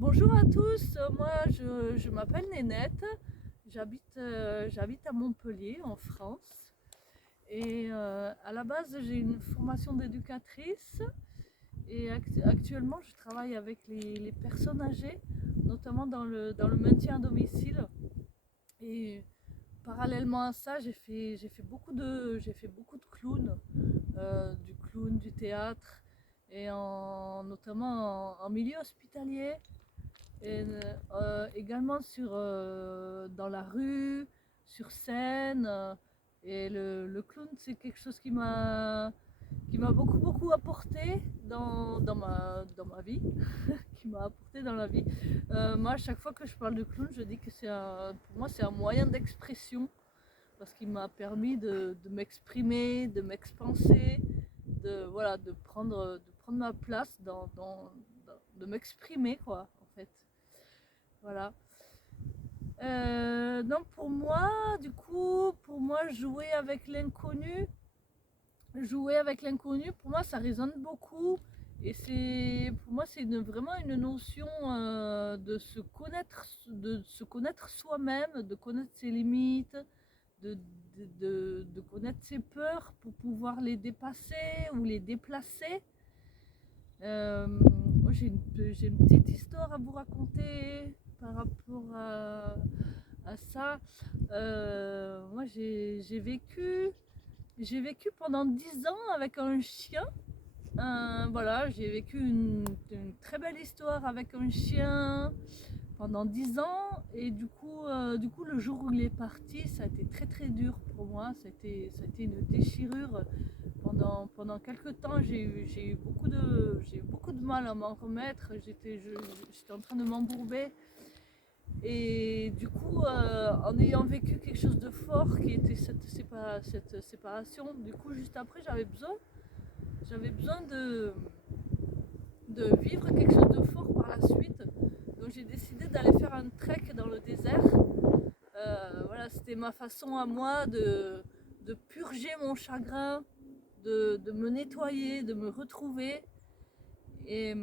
Bonjour à tous, moi je m'appelle Nénette, j'habite à Montpellier en France et à la base j'ai une formation d'éducatrice et actuellement je travaille avec les personnes âgées, notamment dans le maintien à domicile et parallèlement à ça j'ai fait beaucoup de clown, du clown, du théâtre et notamment en milieu hospitalier. Et également dans la rue, sur scène. Et le clown, c'est quelque chose qui m'a beaucoup apporté dans ma vie, qui m'a apporté dans la vie. Moi, à chaque fois que je parle de clown, je dis que pour moi, c'est un moyen d'expression parce qu'il m'a permis de m'exprimer, de m'expanser, voilà, de prendre ma place, de m'exprimer, quoi, en fait. Voilà. Donc pour moi, jouer avec l'inconnu, pour moi, ça résonne beaucoup. Et pour moi, c'est vraiment une notion de se connaître soi-même, de connaître ses limites, de, de connaître ses peurs pour pouvoir les dépasser ou les déplacer. Moi, j'ai une petite histoire à vous raconter par rapport à ça. Moi, j'ai vécu pendant 10 ans avec un chien. Voilà, j'ai vécu une très belle histoire avec un chien pendant 10 ans. Et du coup, le jour où il est parti, ça a été très très dur pour moi. Ça a été une déchirure. Pendant quelques temps, j'ai eu beaucoup de mal à m'en remettre. J'étais en train de m'embourber. Et du coup, en ayant vécu quelque chose de fort qui était cette séparation, du coup, juste après, j'avais besoin de vivre quelque chose de fort par la suite. Donc j'ai décidé d'aller faire un trek dans le désert. Voilà, c'était ma façon à moi de purger mon chagrin, de me nettoyer, de me retrouver. Et,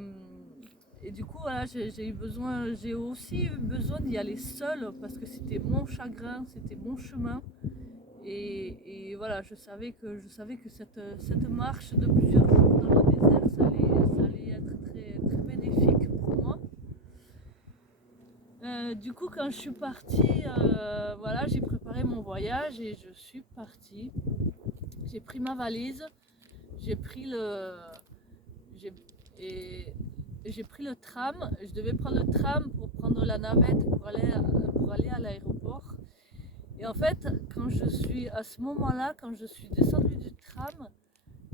et du coup, voilà, j'ai aussi eu besoin d'y aller seule parce que c'était mon chagrin, c'était mon chemin. Et voilà, je savais que cette marche de plusieurs jours dans le désert, ça allait être très, très bénéfique pour moi. Du coup, quand je suis partie, voilà, j'ai préparé mon voyage et je suis partie. J'ai pris ma valise, j'ai pris le, j'ai, et j'ai pris le tram. Je devais prendre le tram pour prendre la navette pour aller à l'aéroport. Et en fait, à ce moment-là, quand je suis descendue du tram,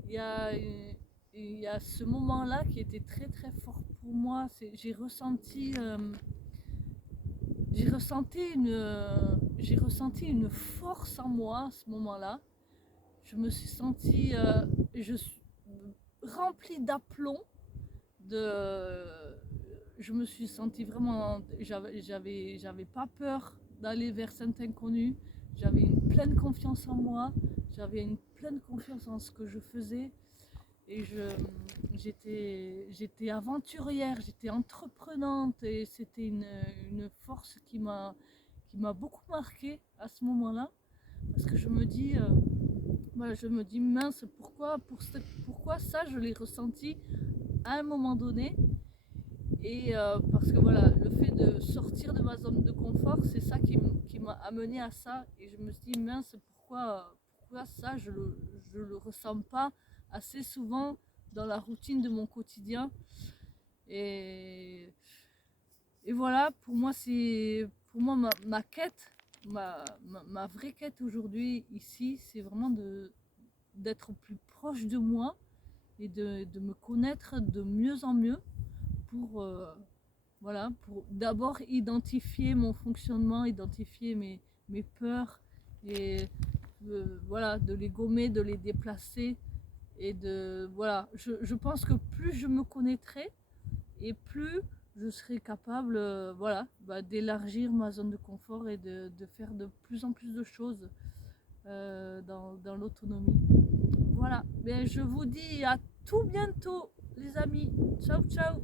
il y a, il y a ce moment-là qui était très très fort pour moi. J'ai ressenti une force en moi à ce moment-là. Je me suis sentie remplie d'aplomb. De, je me suis sentie vraiment, j'avais pas peur d'aller vers cet inconnu. J'avais une pleine confiance en moi. J'avais une pleine confiance en ce que je faisais. Et j'étais aventurière, j'étais entreprenante et c'était une force qui m'a beaucoup marquée à ce moment-là. Parce que voilà, je me dis mince, pourquoi ça je l'ai ressenti à un moment donné. Et parce que voilà, le fait de sortir de ma zone de confort, c'est ça qui m'a amené à ça. Et je me suis dit mince, pourquoi ça je le ressens pas assez souvent dans la routine de mon quotidien. Et, et voilà, pour moi ma quête, ma vraie quête aujourd'hui ici, c'est vraiment d'être plus proche de moi et de me connaître de mieux en mieux pour, voilà, pour d'abord identifier mon fonctionnement, identifier mes peurs et voilà, de les gommer, de les déplacer. Et voilà, je pense que plus je me connaîtrai et plus je serai capable, voilà, d'élargir ma zone de confort et de faire de plus en plus de choses dans l'autonomie. Voilà, mais je vous dis à tout bientôt les amis. Ciao ciao.